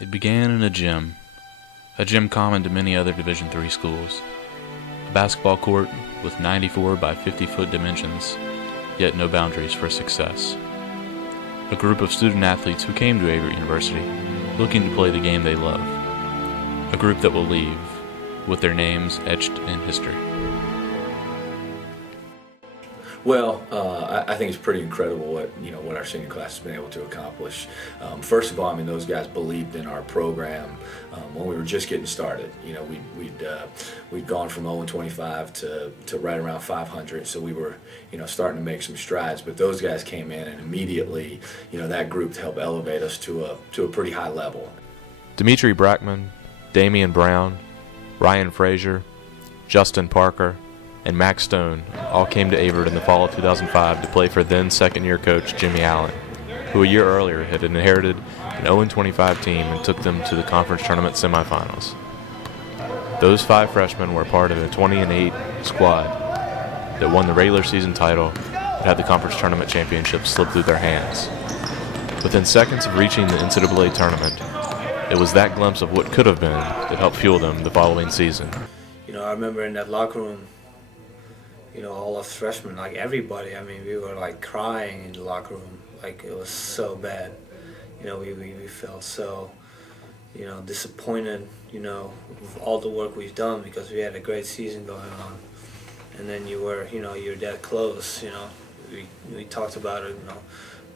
It began in a gym common to many other Division III schools. A basketball court with 94 by 50-foot dimensions, yet no boundaries for success. A group of student athletes who came to Averett University looking to play the game they love. A group that will leave with their names etched in history. Well, I think it's pretty incredible what our senior class has been able to accomplish. First of all, I mean, those guys believed in our program when we were just getting started. You know, we'd gone from 0-25 to right around 500, so we were starting to make some strides. But those guys came in and immediately, that group helped elevate us to a pretty high level. Dimitri Brackman, Damian Brown, Ryan Frazier, Justin Parker, and Max Stone all came to Averett in the fall of 2005 to play for then second-year coach Jimmy Allen, who a year earlier had inherited an 0-25 team and took them to the conference tournament semifinals. Those 5 freshmen were part of a 20-8 squad that won the regular season title and had the conference tournament championship slip through their hands. Within seconds of reaching the NCAA tournament, it was that glimpse of what could have been that helped fuel them the following season. I remember in that locker room, all us freshmen, like everybody, I mean, we were like crying in the locker room. Like, it was so bad. We felt so, disappointed, with all the work we've done because we had a great season going on. And then you're that close, We talked about it,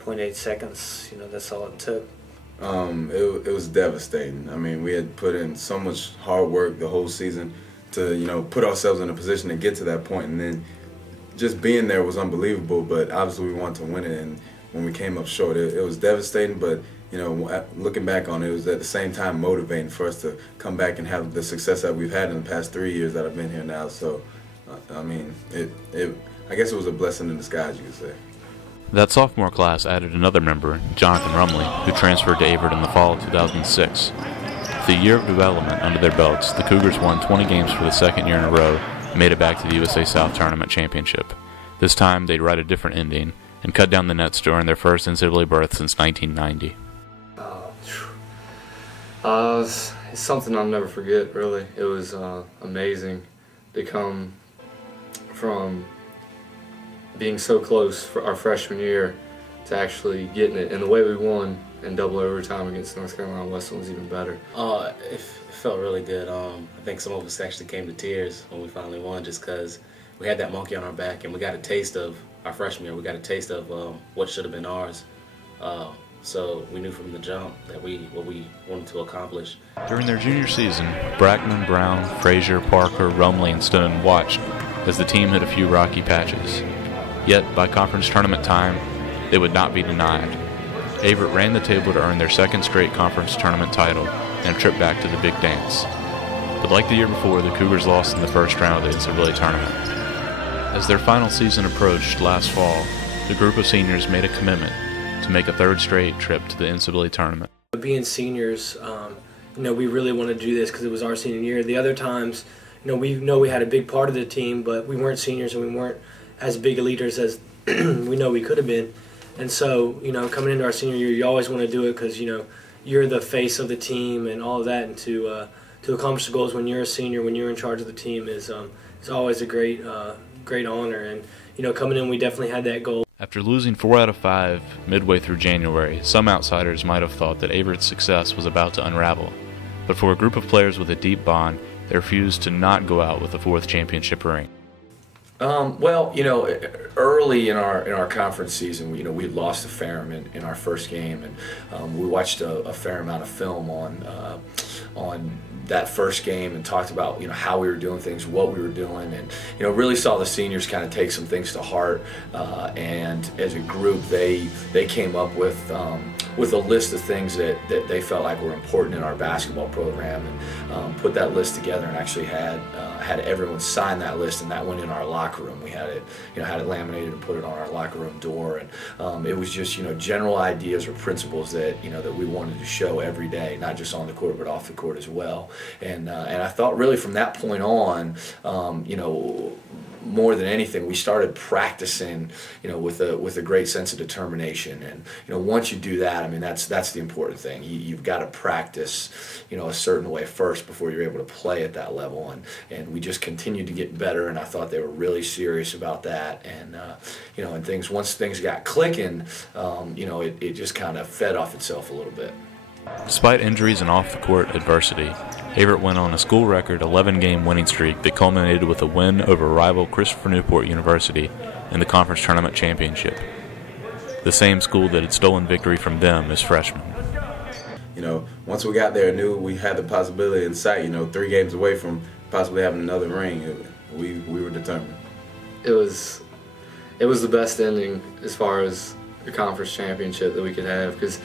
0.8 seconds, that's all it took. It was devastating. I mean, we had put in so much hard work the whole season to put ourselves in a position to get to that point, and then just being there was unbelievable. But obviously we wanted to win it, and when we came up short, it was devastating. But looking back on it, it was at the same time motivating for us to come back and have the success that we've had in the past 3 years that I've been here now. So I mean, I guess it was a blessing in disguise, you could say. That sophomore class added another member, Jonathan Rumley, who transferred to Averett in the fall of 2006. With a year of development under their belts, the Cougars won 20 games for the second year in a row and made it back to the USA South Tournament Championship. This time, they'd write a different ending and cut down the nets to earn their first NCAA berth since 1990. It's something I'll never forget, really. It was amazing to come from being so close for our freshman year to actually getting it. And the way we won in double overtime against North Carolina Western was even better. It felt really good. I think some of us actually came to tears when we finally won, just because we had that monkey on our back and we got a taste of our freshman year. We got a taste of what should have been ours. So we knew from the jump that what we wanted to accomplish. During their junior season, Brackman, Brown, Frazier, Parker, Rumley, and Stone watched as the team hit a few rocky patches. Yet, by conference tournament time, they would not be denied. Averett ran the table to earn their second straight conference tournament title and a trip back to the big dance. But like the year before, the Cougars lost in the first round of the NCAA tournament. As their final season approached last fall, the group of seniors made a commitment to make a third straight trip to the NCAA tournament. Being seniors, we really wanted to do this because it was our senior year. The other times, we had a big part of the team, but we weren't seniors and we weren't as big leaders as we know we could have been. And so, coming into our senior year, you always want to do it because, you're the face of the team and all of that. And to accomplish the goals when you're a senior, when you're in charge of the team is always a great honor. And, coming in, we definitely had that goal. After losing 4 out of 5 midway through January, some outsiders might have thought that Averett's success was about to unravel. But for a group of players with a deep bond, they refused to not go out with a 4th championship ring. Well, early in our conference season, we lost a fair amount in our first game, and we watched a fair amount of film on that first game and talked about how we were doing things, what we were doing, and really saw the seniors kind of take some things to heart. And as a group, they came up with a list of things that they felt like were important in our basketball program, and put that list together and actually had everyone sign that list, and that went in our locker room. We had it laminated and put it on our locker room door, and it was just general ideas or principles that that we wanted to show every day, not just on the court but off the court as well. And I thought really from that point on, more than anything, we started practicing, with a great sense of determination. And once you do that, I mean, that's the important thing. You've got to practice, a certain way first before you're able to play at that level. And we just continued to get better. And I thought they were really serious about that. And and once things got clicking, it just kind of fed off itself a little bit. Despite injuries and off-the-court adversity, Averett went on a school record 11-game winning streak that culminated with a win over rival Christopher Newport University in the conference tournament championship, the same school that had stolen victory from them as freshmen. Once we got there, knew we had the possibility in sight, 3 games away from possibly having another ring. We were determined. It was the best ending as far as the conference championship that we could have, because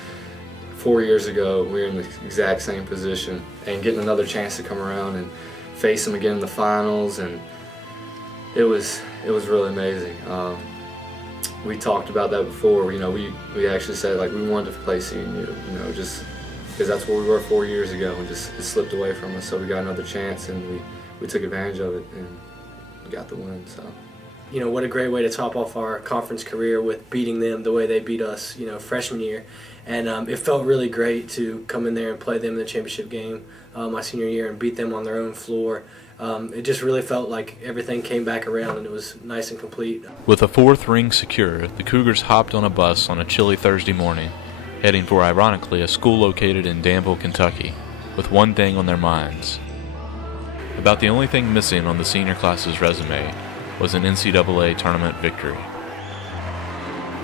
4 years ago we were in the exact same position, and getting another chance to come around and face them again in the finals, and it was really amazing. We talked about that before. We actually said we wanted to play CNU, just because that's where we were 4 years ago, and just it slipped away from us. So we got another chance, and we took advantage of it, and we got the win. So. What a great way to top off our conference career with beating them the way they beat us, freshman year. And it felt really great to come in there and play them in the championship game my senior year and beat them on their own floor. It just really felt like everything came back around, and it was nice and complete. With a 4th ring secure, the Cougars hopped on a bus on a chilly Thursday morning, heading for, ironically, a school located in Danville, Kentucky, with one thing on their minds. About the only thing missing on the senior class's resume was an NCAA tournament victory.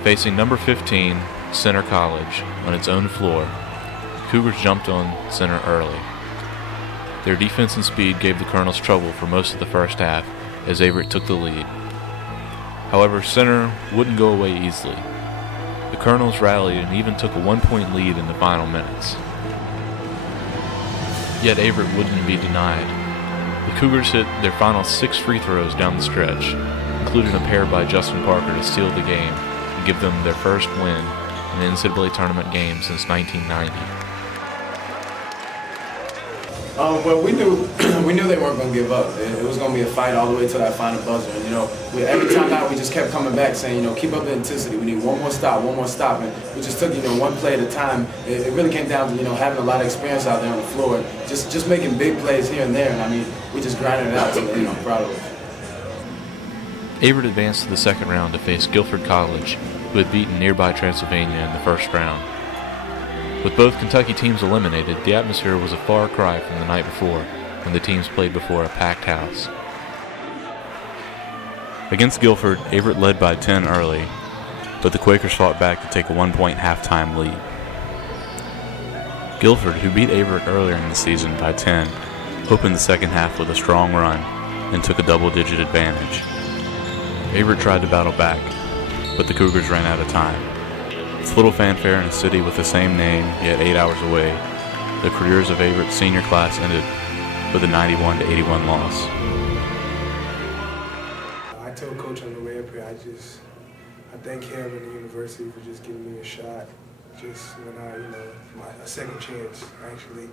Facing number 15, Center College, on its own floor, the Cougars jumped on Center early. Their defense and speed gave the Colonels trouble for most of the first half as Averett took the lead. However, Center wouldn't go away easily. The Colonels rallied and even took a 1-point lead in the final minutes. Yet Averett wouldn't be denied. The Cougars hit their final 6 free throws down the stretch, including a pair by Justin Parker to seal the game and give them their first win in an NCAA tournament game since 1990. Well, we knew they weren't going to give up. It was going to be a fight all the way to that final buzzer. And every time out we just kept coming back saying, keep up the intensity. We need one more stop, and we just took one play at a time. It really came down to having a lot of experience out there on the floor, and just making big plays here and there. And we just grinded it out. So proud of it. Averett advanced to the second round to face Guilford College, who had beaten nearby Transylvania in the first round. With both Kentucky teams eliminated, the atmosphere was a far cry from the night before, when the teams played before a packed house. Against Guilford, Averett led by 10 early, but the Quakers fought back to take a 1-point halftime lead. Guilford, who beat Averett earlier in the season by 10, opened the second half with a strong run and took a double-digit advantage. Averett tried to battle back, but the Cougars ran out of time. With little fanfare in a city with the same name, yet 8 hours away, the careers of Averett's senior class ended with a 91-81 loss. I told Coach on the way up here, I thank him and the university for just giving me a shot. Just when a second chance, actually.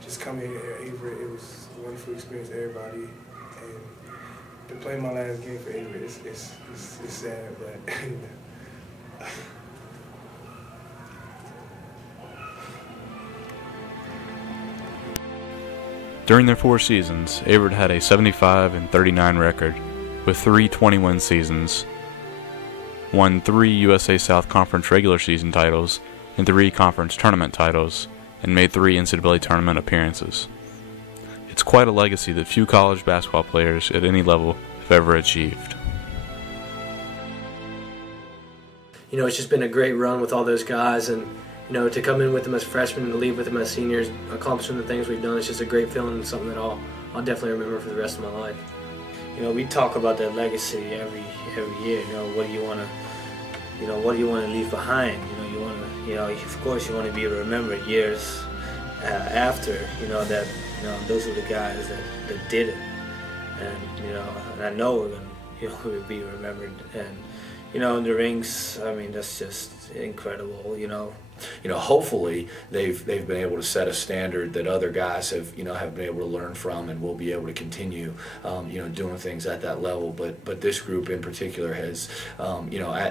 Just coming here at Averett, it was a wonderful experience for everybody. And to play my last game for Averett, it's sad, but During their 4 seasons, Averett had a 75-39 record with 3 20-win seasons, won 3 USA South Conference regular season titles and 3 conference tournament titles, and made 3 NCAA tournament appearances. It's quite a legacy that few college basketball players at any level have ever achieved. It's just been a great run with all those guys, and to come in with them as freshmen and leave with them as seniors, accomplishing the things we've done, it's just a great feeling and something that I'll definitely remember for the rest of my life. We talk about that legacy every year. What do you want to leave behind? Of course you want to be remembered years after. That those are the guys that did it, and I know we're gonna we'll be remembered. And in the rings, that's just incredible. hopefully they've been able to set a standard that other guys have been able to learn from, and will be able to continue doing things at that level. But this group in particular has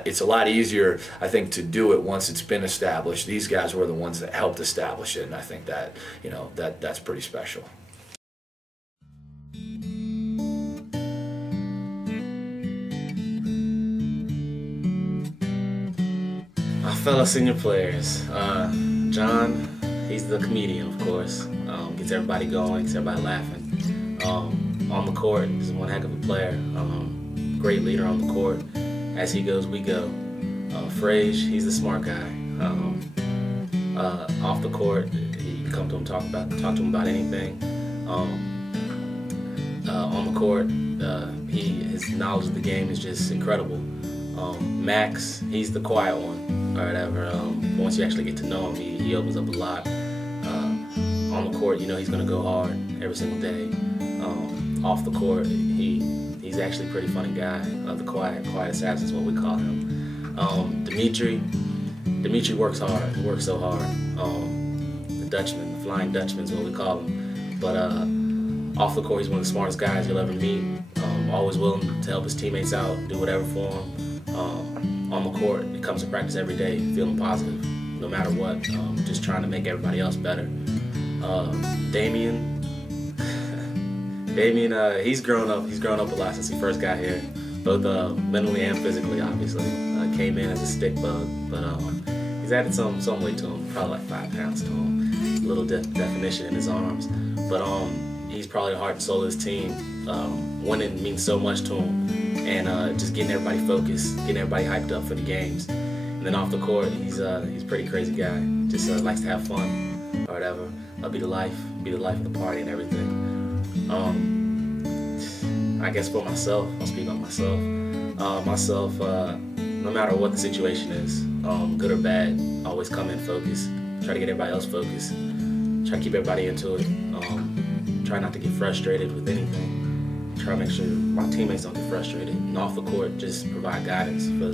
it's a lot easier, I think, to do it once it's been established. These guys were the ones that helped establish it, and I think that that's pretty special. Our fellow senior players, John, he's the comedian, of course. Gets everybody going, gets everybody laughing. On the court, he's one heck of a player. Great leader on the court. As he goes, we go. Frage, he's the smart guy. Off the court, you can come to him, talk to him about anything. On the court, his knowledge of the game is just incredible. Max, he's the quiet one, or whatever. Once you actually get to know him, he opens up a lot. On the court, he's going to go hard every single day. Off the court, he's actually a pretty funny guy. The quiet assassin is what we call him. Dimitri works hard. He works so hard. The Dutchman, the Flying Dutchman is what we call him. But off the court, he's one of the smartest guys you'll ever meet. Always willing to help his teammates out, do whatever for him. On the court, he comes to practice every day, feeling positive, no matter what. Just trying to make everybody else better. Damien, he's grown up. He's grown up a lot since he first got here, both mentally and physically. Obviously, came in as a stick bug, but he's added some weight to him, probably like 5 pounds to him. A little definition in his arms, but he's probably the heart and soul of his team. Winning means so much to him, and just getting everybody focused, getting everybody hyped up for the games. And then off the court, he's a pretty crazy guy. Just likes to have fun or whatever. Be the life of the party and everything. I guess for myself, I'll speak on myself. No matter what the situation is, good or bad, always come in focused. Try to get everybody else focused. Try to keep everybody into it. Try not to get frustrated with anything. Try to make sure my teammates don't get frustrated. And off the court, just provide guidance for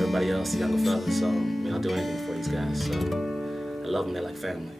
everybody else, the younger fellas. So, I'll do anything for these guys. So, I love them. They're like family.